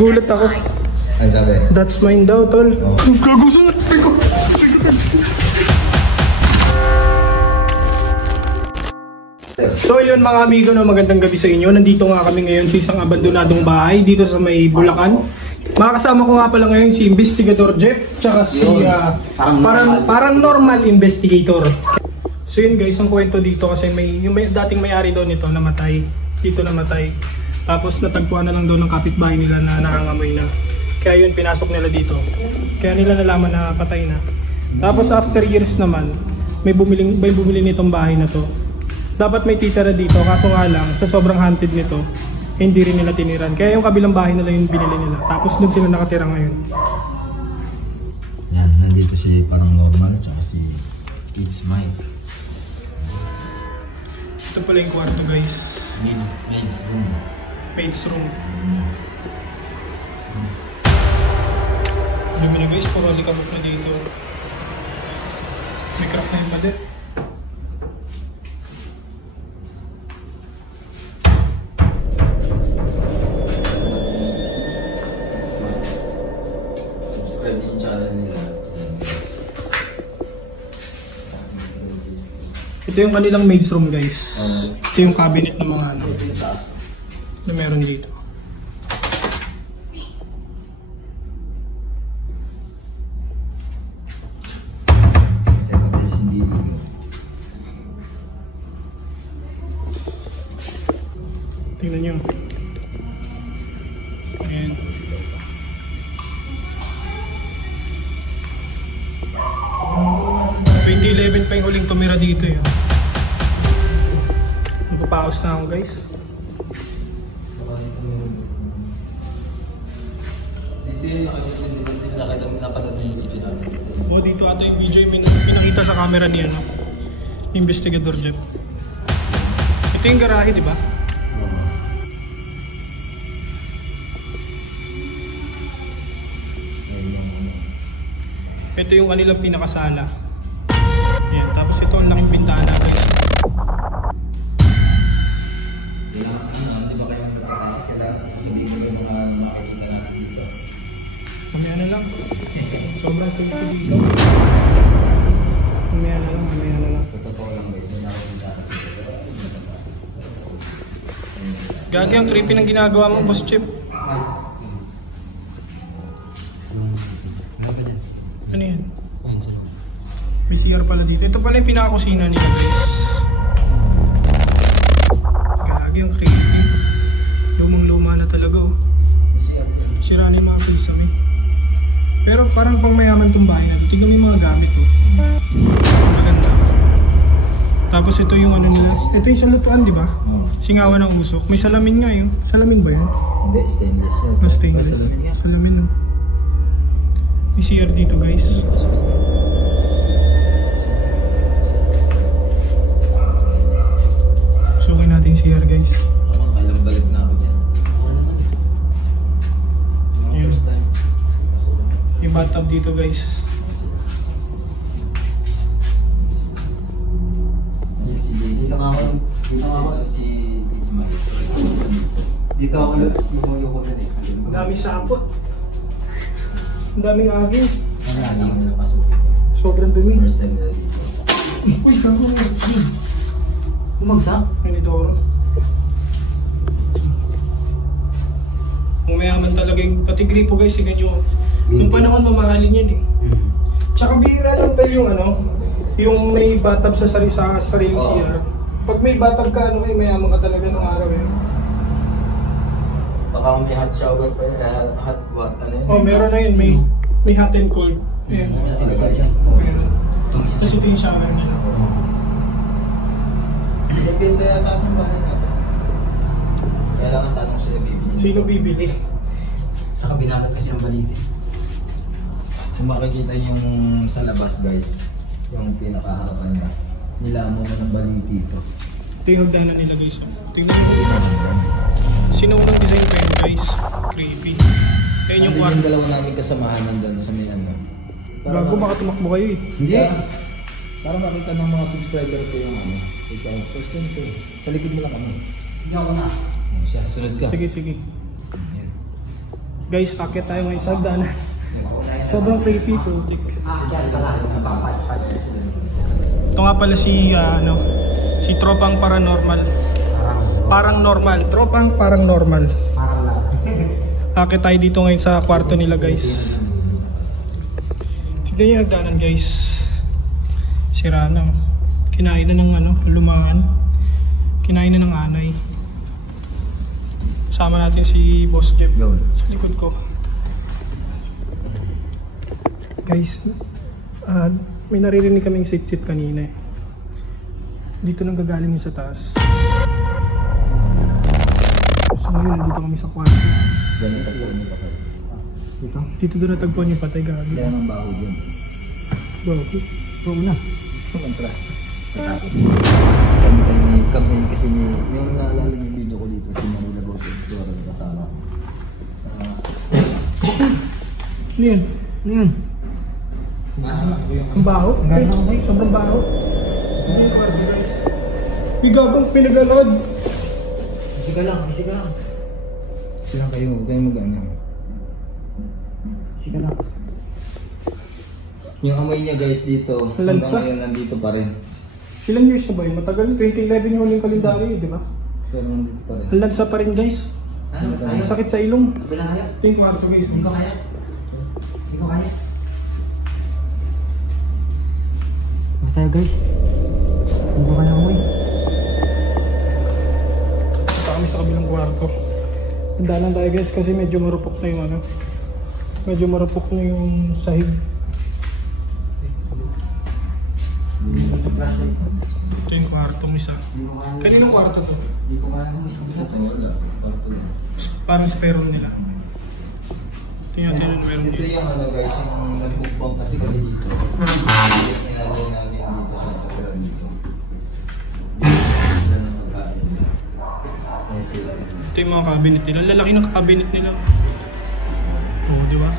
Gulat ako. Ano sabi? That's mine daw, tol. Oh. Kagusto na ko. So yun mga amigo, no, magandang gabi sa inyo. Nandito nga kami ngayon sa isang abandonadong bahay dito sa may Bulacan. Makakasama ko nga pala ngayon si Investigator Jeff, tsaka si paranormal investigator. So yun guys, ang kwento dito kasi yung dating may-ari doon nito namatay. Dito namatay. Tapos natagpuan na lang doon ng kapitbahay nila na nangangamoy na. Kaya yun, pinasok nila dito. Kaya nila nalaman na patay na. Tapos after years naman, may bumili nitong bahay na to. Dapat may titira dito, kaso nga lang, sa sobrang haunted nito, hindi rin nila tiniran. Kaya yung kabilang bahay nila yung binili nila. Tapos doon sila nakatira ngayon. Yan, nandito si Paranormal, tsaka si It's Mike. Ito pala yung kwarto guys. Maid's room. Maid's room. Dami na guys, puro alikabok na dito. May crack na yung pader. Subscribe yung channel nila. Ito yung kanilang maid's room guys. Ito yung cabinet ng mga ano na meron dito. Tingnan nyo. Ayan. ...2011 pa yung huling tumira dito eh. Magpapaos na ako guys. Dito nakita mo napanood yung video namin. O dito ata yung video yung pinakita sa camera niya, no? Investigator Jeff. Ito yung garahe, di ba? Ito yung kanilang pinakasala. Ayan, tapos ito ang laking bintana guys. Di ba kayo kailangan sasabihin ko yung mga makikita natin dito? Mamaya na lang. Sobrang tuloy dito. Mamaya na lang. Sa totoo lang guys, may nakikita natin dito. Gagi, ang creepy ng ginagawa mo, Boss Chip. Ano yan? May CR pala dito. Ito pala yung pinakakusina nila guys. Gagi, ang creepy. Lumang-luma na talaga oh. Sira na yung mga pinsamin. Pero parang pang mayaman itong bahay na. Tignan mo yung mga gamit oh. Maganda. Tapos ito yung ano nila. Ito yung salutuan, di ba? Singawan ng usok. May salamin nga yun. Salamin ba yun? Hindi, stainless yun. No, stainless. Salamin nga. Salamin oh. May CR dito guys. Sukin natin CR guys. Alam balik na ako dyan. Yun. First time. Yung bathtub dito guys. Dito nga ako. Si It's Mike. Dito ako lumuloko na din. Ang daming sapot. Ang daming agin. Ang laging nila pasok. Sobrang dumi. First time nila dito. Uy, gago na. Umagsak? Minitoro. Kung mayaman talaga yung pati gripo guys, tignan nyo. Nung panahon mamahalin yan eh. Tsaka bihira lang tayo yung ano, yung may bathtub sa sariling CR. Pag may bathtub ka, ano, may mayaman ka talaga ng araw eh. Baka may hot shower pa yun, hot what, ano yun? Oh, meron na yun, may hot and cold. Ayan. Meron. Tapos ito yung shower nila. Pinagbenta yata ang bahay natin. Kailangan tanong sila bibili. Sino bibili? Saka binatag kasi ang balite. Kung makikita yung sa labas guys, yung pinakaharapan niya, nilamon mo ng baliti ito. Ito yung hagdanan nila guys. Tingnan mo. Sinunang design pa yun guys. Creepy. Ayun yung Nandun kwarto. yung dalawa namin kasamahan nandun sa may ano. Bago baka tumakbo kayo eh. Hindi. Para makita ng mga subscriber ko yung ano. Ikaw, first time ko. Sa likod mo lang kami. Sige ako na. Siya, sunod ka. Sige, sige. Ayan. Guys, akit tayo ngayon sa hagdanan. Sobrang creepy, putik. Ito nga pala si, si Tropang Paranormal. Parang normal. Tropang parang normal. Akit tayo dito ngayon sa kwarto nila, guys. Tignan yung hagdanan, guys. Sira na. Kinain na ng lumaan. Kinain na ng anay. Sama natin si Boss Jeff sa likod ko. Guys, may naririnig kaming sit-sit kanina eh. Dito nang gagaling yung sa taas. So ngayon, nandito kami sa kwarto. Ganito po yung patay. Dito doon natagpuan yung patay gagi. Kaya ng baho dyan. Bago. Oo na. Kontras. Kami kasi yung naalala yung video ko dito, si Manila Ghost Explorer kasama. Ano yan? Ano yan? Ang baho? Ay, sobrang baho. Hindi yung kwarto, guys. Igagong pinaglalakad. Busy ka lang, busy ka lang. Sila kayo, huwag kayo mag-ano. Busy ka lang. Yung amoy niya guys dito, hanggang Lansa? ngayon nandito pa rin. Ilang years na ba yun? Matagal, 2011 yung huling kalendaryo, di ba? Pero nandito pa rin. Ang lansa pa rin, guys. Ano? Ang sakit sa ilong. Hindi na kaya? Ito yung kwarto, guys. Hindi ko kaya. Hindi ko kaya. Basta tayo guys. Hindi ko kaya umuwi. Punta kami sa kabilang kwarto. Handa lang tayo, guys, kasi medyo marupok na yung medyo marupok na yung sahig. Ito yung kwartong isa. Kaninong kwarto to? Hindi ko kaya umuwi. Ito wala, parto lang. Parang spare room nila. Tingnan natin yung meron Ito dito. yung guys, yung nagmukbang kasi kami dito. Nilalagay namin dito sa kapatid dito. Sila na magkain nila. Kaya sila rin. Ito yung mga cabinet nila. Lalaki ng cabinet nila. Oo, di ba?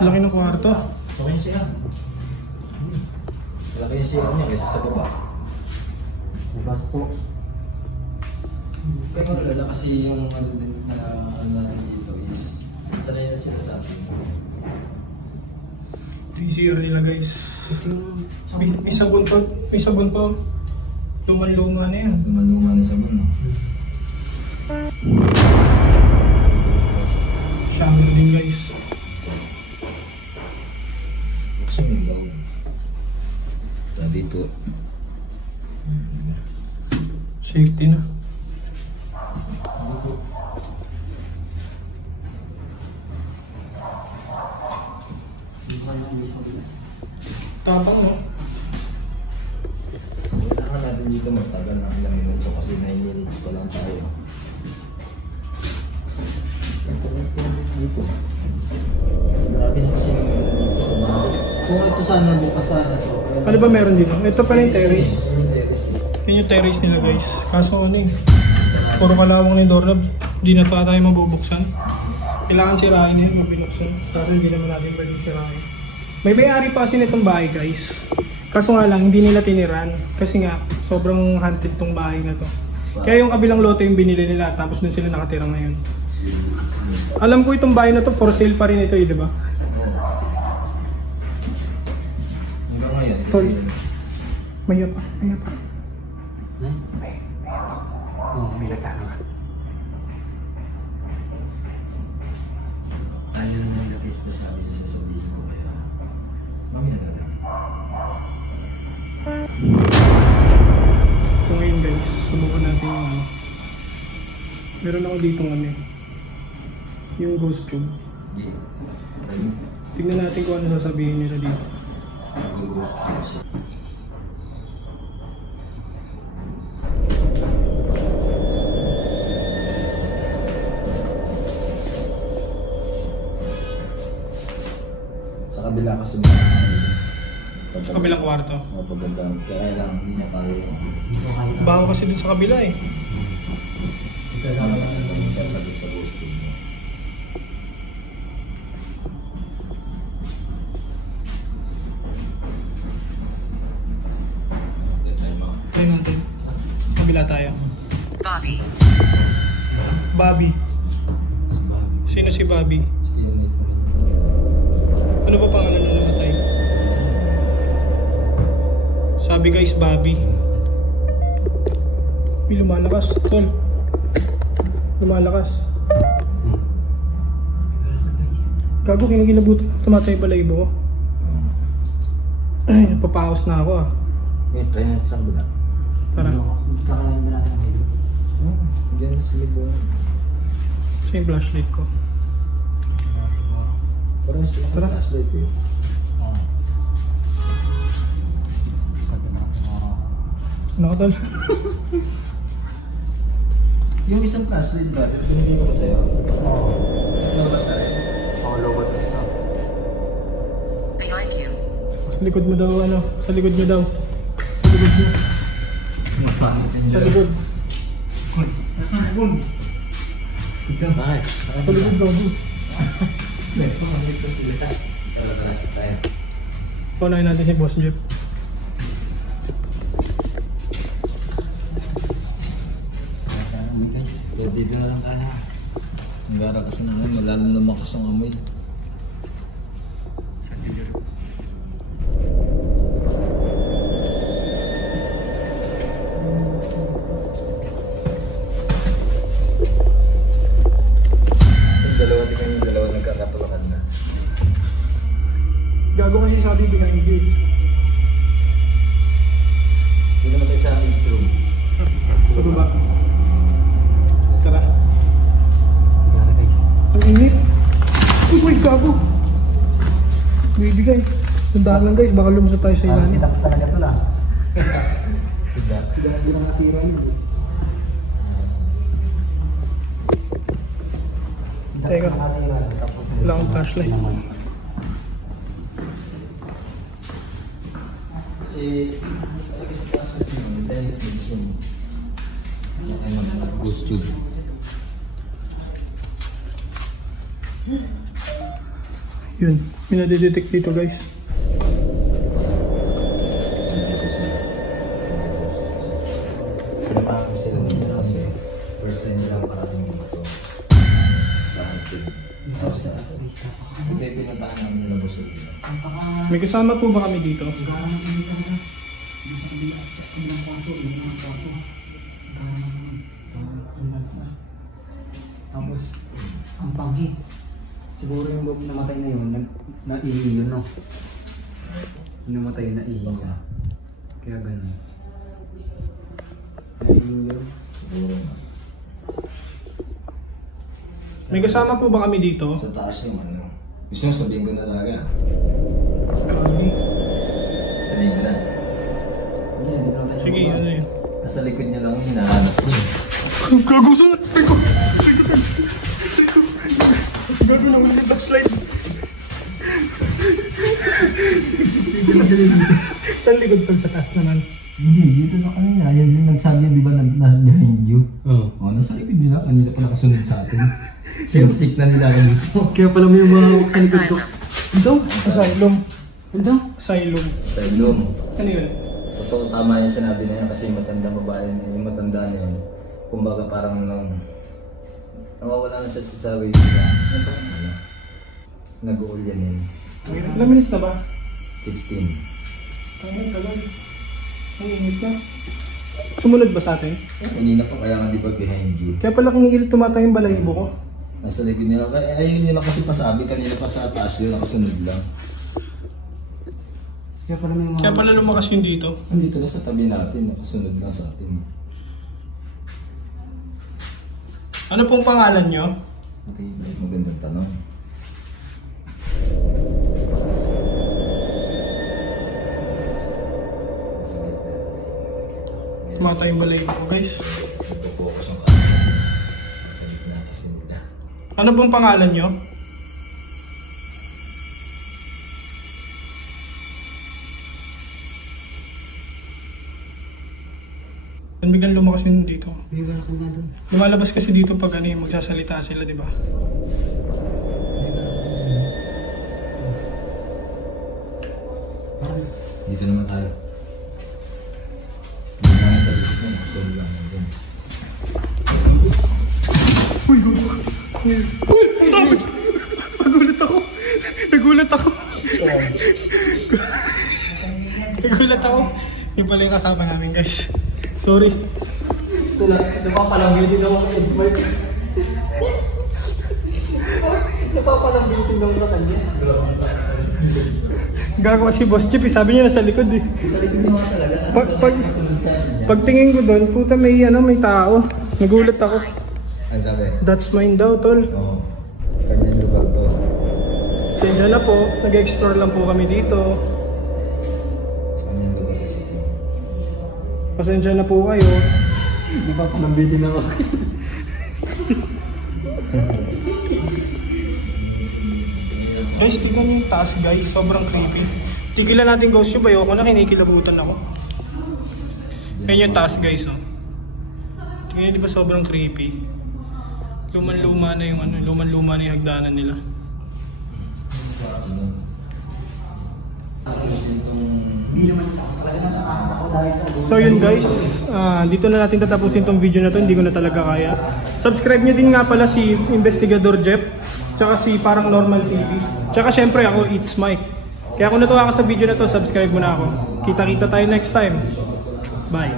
Laki ng kwarto. So kayo siya. Malaki yung siya niya kaysa sa baba. Bukas po. Pero wala kasi yung ano din na ano natin dito is sanay na sila sa atin. Ito yung CR nila, guys. May sabon pa. May sabon pa. Luman-luma na yan. Luman-luma na sa mundo. Shower din, guys. Kasi may daw. Dito. Safety na. Hindi ko kaya umuwi sa kabila. Tapang, no? Kailangan natin dito magtagal ng ilang minuto kasi 9 minutes pa lang tayo. Dito. Marami na kasi yung ano dito. Kung ito sana bukas sana to. Ano ba meron dito? Ito pala yung terrace. Yung terrace dito. Yun yung terrace nila, guys. Kaso ano eh. Puro kalawang ni doorknob. Di na pa tayo mabubuksan. Kailangan sirain yun mabinuksan. Pero hindi naman natin pwede sirain. May may-ari pa kasi nitong bahay, guys. Kaso nga lang, hindi nila tiniran. Kasi nga, sobrang haunted tong bahay na to. Kaya yung kabilang lote yung binili nila. Tapos dun sila nakatira ngayon. Alam ko itong bahay na to, for sale pa rin ito eh, di ba? Hanggang ngayon Tol. kasi Maya pa, maya pa. Oo, may nagtatawa. ayaw na yung lapis na sabi niya sasabihin ko kaya mamaya na lang. So ngayon, guys, subukan natin yung meron ako dito yung ghost tube. Di. Ayun. Tignan natin kung ano sasabihin nila dito. Nag-ghost tube siya. Sa kabila kasi Sa kabilang kwarto. mapagandang kaya lang hindi niya kaya yung Hindi ko kaya. Baho kasi dun sa kabila eh. kasama lang siya sabi sa ghost tube mo. Try natin. Kabila tayo. Bobby. Bobby. Si Bobby. Sino si Bobby? Si Kenneth. Ano ba pangalan na namatay? Sabi guys, Bobby. May lumalakas, tol. Lumalakas. Gago, kinagilabot. Tumatay balahibo ko. Ay, napapaos na ako ah. Wait, try natin sa kabila. Tara. Kakalain ba natin ang video? Diyan na sa libong. Sa yung flashlight ko. Parang sa Tara. flashlight eh. Ano ka, tol? Yung isang flashlight ba? Pinagay ko sa'yo. Oo. Lobat na rin. Oo, lobot na ito. Behind you. Sa likod mo daw, ano? Sa likod mo daw. Sa likod mo. Sa likod. Bakit? Sa likod daw. Tara, tara, tayo. Paunahin natin si Boss Jeff. Guys. So, dito na lang tayo. Ang gara kasi na ngayon, malalong lumakas ang amoy. Yung dalawa din yung dalawa nagkakatulakan na. Gago kasi sabi behind you. Hindi naman tayo sa amin room. Sa baba. Tara. Gara guys. Ang init. Uy, gago. Bibigay. Tandaan lang guys, baka lumusot tayo sa Parang ilalim. sitak talaga ito lang. Diba? Hindi na nasira yun. Teka. Nasira. Tapos Wala akong flashlight. Si Alex Casas yun, dahil medicine. Ano kayo mag-ghost tube? Yun, may nadidetect dito guys. Pinapakam sila dito kasi first time nilang parating dito sa hunting. Tapos hindi pinuntahan namin nila gusto dito. May kasama po ba kami dito? Tapos, ang panghi. Siguro yung bag namatay na yun, naihi yun, no? Yung namatay, naihi niya. Kaya ganun. Naihi yun. Siguro na. May kasama po ba kami dito? Sa taas yung ano. Gusto mo sabihin ko na talaga. Kami. Sabihin ko na. Hindi, hindi naman tayo sa Sige, baba. ano yun? Nasa likod niya lang yung hinahanap ko eh. Gago sa ko. Gago na ulit backslide. Sige na sila dito. Sa likod pag sa taas naman. Hindi, dito na kanina. Yan yung nagsabi, di ba, nasa behind you? Oo. Oh, nasa likod nila. Kanina pa nakasunod sa atin. Sino na nila ako dito? Kaya pala may umahawak sa likod ko. Asylum. Ito? Asylum. Ito? Asylum. Sa ilong. Ano yun? Totoo tama yung sinabi na yan kasi yung matanda babae na yung matanda na yun. Kumbaga parang nawawala na siya sa sarili niya. Yung parang ano, nag-uul yan yun. Ilang minutes na ba? 16. Ay, tagal. Ang init na. Sumunod ba sa atin? Kanina pa kaya nga di ba behind you. Kaya pala kinigil tumatay yung balahibo ko. Nasa likod nila. Ayun nila kasi pasabi kanina pa sa taas yun, nakasunod lang. Kaya pala may Kaya pala lumakas yun dito. Nandito na sa tabi natin, nakasunod lang sa atin. Ano pong pangalan nyo? Magandang tanong. Tumatay yung balahibo ko guys. Nagpo-focus ang camera. Nasa gitna kasi nila. Ano pong pangalan nyo? Biglang lumakas yun dito. May wala ko nga doon. Lumalabas kasi dito pag ano yung magsasalita sila, di ba? Parang Dito naman tayo. Dito naman gusto lang yun. Nagulat ako. Nagulat ako. Nagulat ako. Yung pala yung kasama namin guys. Sorry. Napapalambitin ako sa Edgemart. Napapalambitin ako sa kanya. Gago kasi Boss Chip, sabi niya nasa likod eh. Sa likod naman talaga. Pagtingin ko doon, puta may tao. Nagulat ako. Ano sabi? That's mine daw, tol. Oo. Kanyang lugar to. Pasensya na po, nag-explore lang po kami dito. Sa kanyang lugar kasi ito. Pasensya na po kayo. Napapalambitin ako. Guys, tignan yung taas guys, sobrang creepy. Tigilan natin ghost tube, ayoko na, kinikilabutan ako. Yan yung taas guys, oh. Tingnan, di ba sobrang creepy? Luman-luma na yung luman-luma na yung hagdanan nila. Hindi naman talaga nakakatawa ako dahil sa So yun guys, dito na natin tatapusin tong video na to, hindi ko na talaga kaya. Subscribe nyo din nga pala si Investigador Jeff, tsaka si Parang Normal TV. Tsaka syempre ako, It's Mike. Kaya kung natuwa ka sa video na to, subscribe mo na ako. Kita-kita tayo next time. Bye!